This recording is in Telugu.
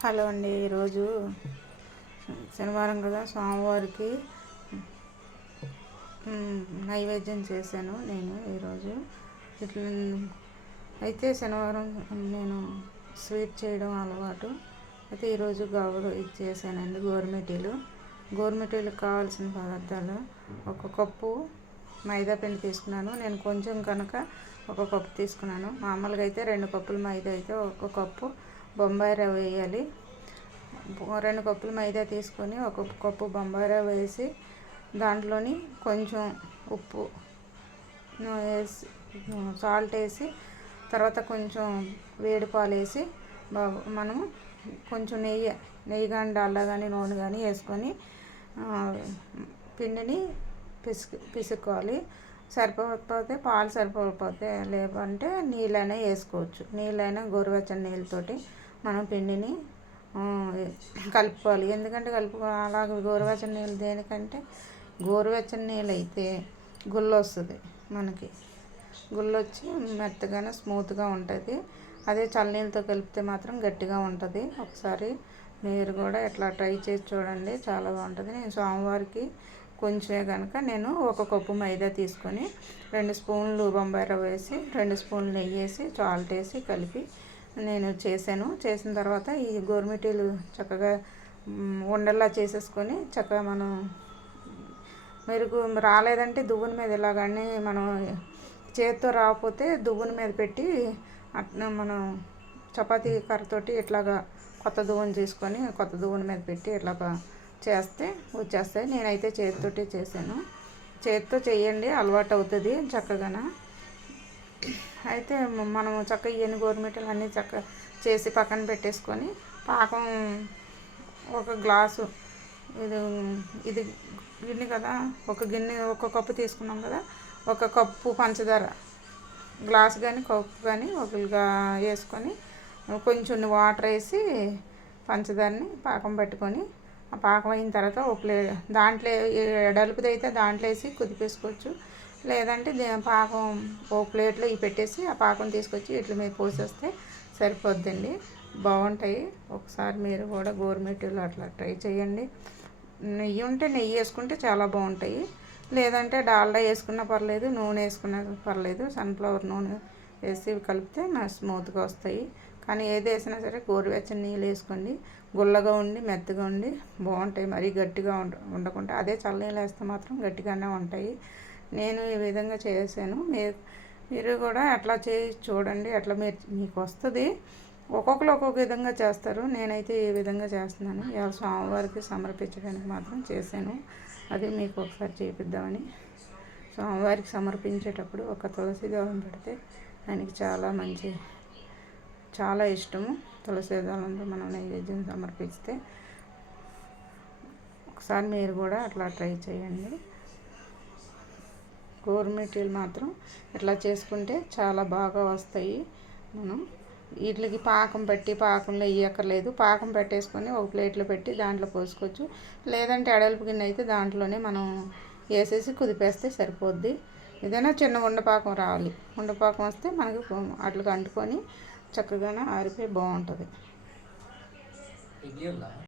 హలో అండి. ఈరోజు శనివారం కదా, స్వామివారికి నైవేద్యం చేశాను నేను ఈరోజు. ఇట్లా అయితే శనివారం నేను స్వీట్ చేయడం అలవాటు. అయితే ఈరోజు ఇది చేశానండి. గోరుమిటీలకు కావాల్సిన పదార్థాలు: ఒక కప్పు మైదా పిండి తీసుకున్నాను. నేను కొంచెం కనుక ఒక కప్పు తీసుకున్నాను. మామూలుగా అయితే 2 కప్పులు మైదా అయితే 1 కప్పు బొంబాయి రవ్వ వేయాలి. 2 కప్పులు మైదా తీసుకొని 1 కప్పు బొంబాయి రవ్వ వేసి దాంట్లోని కొంచెం ఉప్పు వేసి, సాల్ట్ వేసి, తర్వాత కొంచెం వేడి పాలు వేసి మనం కొంచెం నెయ్యి కానీ డాల్డా కానీ నూనె కానీ వేసుకొని పిండిని పిసుక్కోవాలి. సరిపోతే పాలు సరిపోతే, లేదంటే నీళ్ళైనా వేసుకోవచ్చు. నీళ్ళైనా గోరువెచ్చని నీళ్ళతోటి మనం పిండిని కలుపుకోవాలి. ఎందుకంటే అలాగే గోరువెచ్చని నీళ్ళు దేనికంటే, గోరువెచ్చని నీళ్ళు అయితే గుల్ల వస్తుంది, మనకి గుల్లొచ్చి మెత్తగానే స్మూత్గా ఉంటుంది. అదే చల్లనీళ్ళతో కలిపితే మాత్రం గట్టిగా ఉంటుంది. ఒకసారి మీరు కూడా ఇట్లా ట్రై చేసి చూడండి, చాలా బాగుంటుంది. నేను స్వామివారికి కొంచెమే కనుక నేను 1 కప్పు మైదా తీసుకొని 2 స్పూన్లు బొంబాయి రవ్వ వేసి 2 స్పూన్లు నెయ్యి వేసి సాల్ట్ వేసి కలిపి నేను చేశాను. చేసిన తర్వాత ఈ గోరుమిటీలు చక్కగా ఉండల్లా చేసేసుకొని చక్కగా మనం మెరుగు రాలేదంటే దువ్వుని మీద ఇలాగని మనం చేతితో రాకపోతే దువ్వుని మీద పెట్టి మనం చపాతీ కర్రతోటి ఇట్లాగా కొత్త దువ్వను తీసుకొని కొత్త దువ్వుని మీద పెట్టి ఇట్లాగా చేస్తే వచ్చేస్తాయి. నేనైతే చేతితోటి చేశాను. చేతితో చేయండి, అలవాటు అవుతుంది చక్కగా. అయితే మనము చక్కగా ఇవన్నీ గోరుమిటీలు అన్నీ చక్కగా చేసి పక్కన పెట్టేసుకొని పాకం ఒక గ్లాసు, ఇది గిన్నె కదా, ఒక గిన్నె 1 కప్పు తీసుకున్నాం కదా, 1 కప్పు పంచదార గ్లాస్ కానీ కప్పు కానీ ఒకగా వేసుకొని కొంచెం వాటర్ వేసి పంచదారని పాకం పెట్టుకొని, ఆ పాకం అయిన తర్వాత దాంట్లో డలుపుది అయితే దాంట్లో వేసి కుదిపేసుకోవచ్చు. లేదంటే పాకం ప్లేట్లో ఇవి పెట్టేసి ఆ పాకం తీసుకొచ్చి వీటి మీద పోసేస్తే సరిపోద్దండి. బాగుంటాయి. ఒకసారి మీరు కూడా గోరుమిటీలు అట్లా ట్రై చేయండి. నెయ్యి ఉంటే నెయ్యి వేసుకుంటే చాలా బాగుంటాయి. లేదంటే డాల్డా వేసుకున్నా పర్లేదు, నూనె వేసుకున్నా పర్లేదు. సన్ఫ్లవర్ నూనె వేసి కలిపితే స్మూత్గా వస్తాయి. కానీ ఏది వేసినా సరే గోరువెచ్చని నీళ్ళు వేసుకోండి. గుల్లగా ఉండి మెత్తగా ఉండి బాగుంటాయి. మరీ గట్టిగా ఉండకుండా. అదే చల్లనీళ్ళు వేస్తే మాత్రం గట్టిగానే ఉంటాయి. నేను ఈ విధంగా చేశాను. మీరు కూడా అట్లా చేసి చూడండి. అట్లా మీకు వస్తుంది. ఒక్కొక్కరు ఒక్కొక్క విధంగా చేస్తారు. నేనైతే ఈ విధంగా చేస్తున్నాను. స్వామివారికి సమర్పించడానికి మాత్రం చేశాను. అది మీకు ఒకసారి చూపిద్దామని. స్వామివారికి సమర్పించేటప్పుడు ఒక తులసి దళం పెడితే ఆయనకి చాలా ఇష్టము. తులసి దళంతో మనం నైవేద్యం సమర్పిస్తే ఒకసారి మీరు కూడా అట్లా ట్రై చేయండి. గోరుమిటీలు మాత్రం ఇట్లా చేసుకుంటే చాలా బాగా వస్తాయి. మనం వీటికి పాకంలో వేయక్కర్లేదు. పాకం పెట్టేసుకొని ఒక ప్లేట్లో పెట్టి దాంట్లో పోసుకోవచ్చు. లేదంటే అడల్పు గిన్నె అయితే దాంట్లోనే మనం వేసేసి కుదిపేస్తే సరిపోద్ది. ఏదైనా చిన్న ఉండపాకం రావాలి. ఉండపాకం వస్తే మనకి అట్లా అంటుకొని చక్కగా ఆరిపోయి బాగుంటుంది.